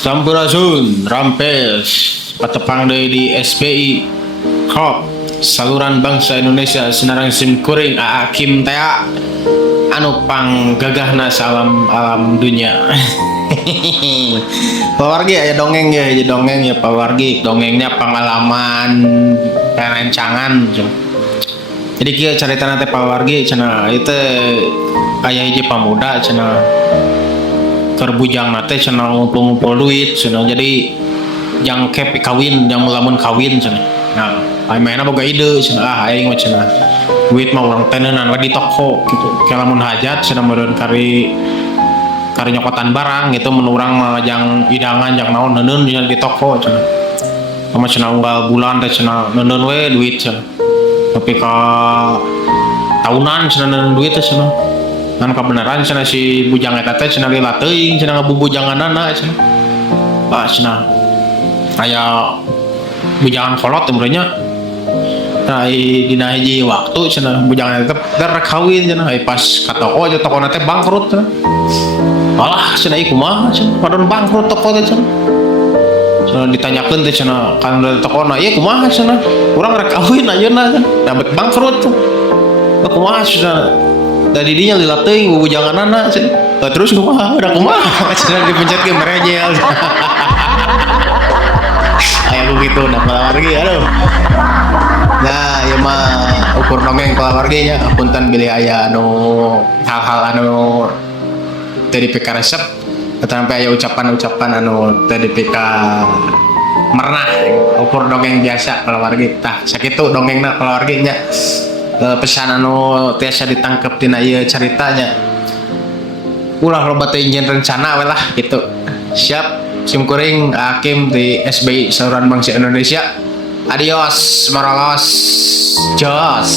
Sampurasun, Rampes, patepang deui di SBI Crop, Saluran Bangsa Indonesia Senarang Sim Kuring Akim Tea anu panggagahna salam alam dunia. Pawargi aya dongeng ya, aja dongeng ya pawargi. Dongengnya pengalaman perencangan. Jadi kieu caritana teh pawargi cenah ieu teh aya hiji pamuda cenah kerbujang nate cenah ngumpul-ngumpul duit cenah jadi jang kep kawin jang lamun kawin cenah. Nah, ayeuna boga ide cenah aing mah cenah duit mah urang tenenan we di toko gitu. Ke lamun hajat cenah meureun kari nyokotan barang gitu mun urang mah jang idangan jang naon neuneun di toko cenah. Sama cenah unggal bulan teh cenah neuneun we duit cenah. Tapi ka tahunan cenah neuneun duit teh cenah. Kan kebenaran cenah si bujang eta teh cenah lila teuing cenah ngabubujanganana cenah. Ah cenah aya bujangan kolot teh meureunnya. Nah dina hiji waktu cenah bujangan eta teh rek kawin cenah pas ka toko aja tokona teh bangkrut cenah. Alah cenah ieu kumaha cenah padahal bangkrut toko teh cenah. Cenah ditanyakeun teh cenah kan dari tokona ieu kumaha cenah. Urang rek kawin ayeuna cenah dapat bangkrut cenah. Kumaha cenah dari dinya lila teuing bujanganana cenah. Terus kumaha udah kumaha cenah dipencet ke merejel. Aya begitu da palawargi aduh. Nah, ieu mah ukur dongeng palawargi nya apunten bilih aya anu hal-hal anu teu dipika resep tetapi aya ucapan-ucapan anu teu dipika mernah ukur dongeng biasa palawargi tah sakitu dongengna palawargi nya. Pesan anu tiasa ditangkep tina ieu caritanya ulah loba teh nyen rencana we lah gitu. Siap sim kuring Hakim di SBI Saluran Bangsa Indonesia. Adios, Morolos, Jos.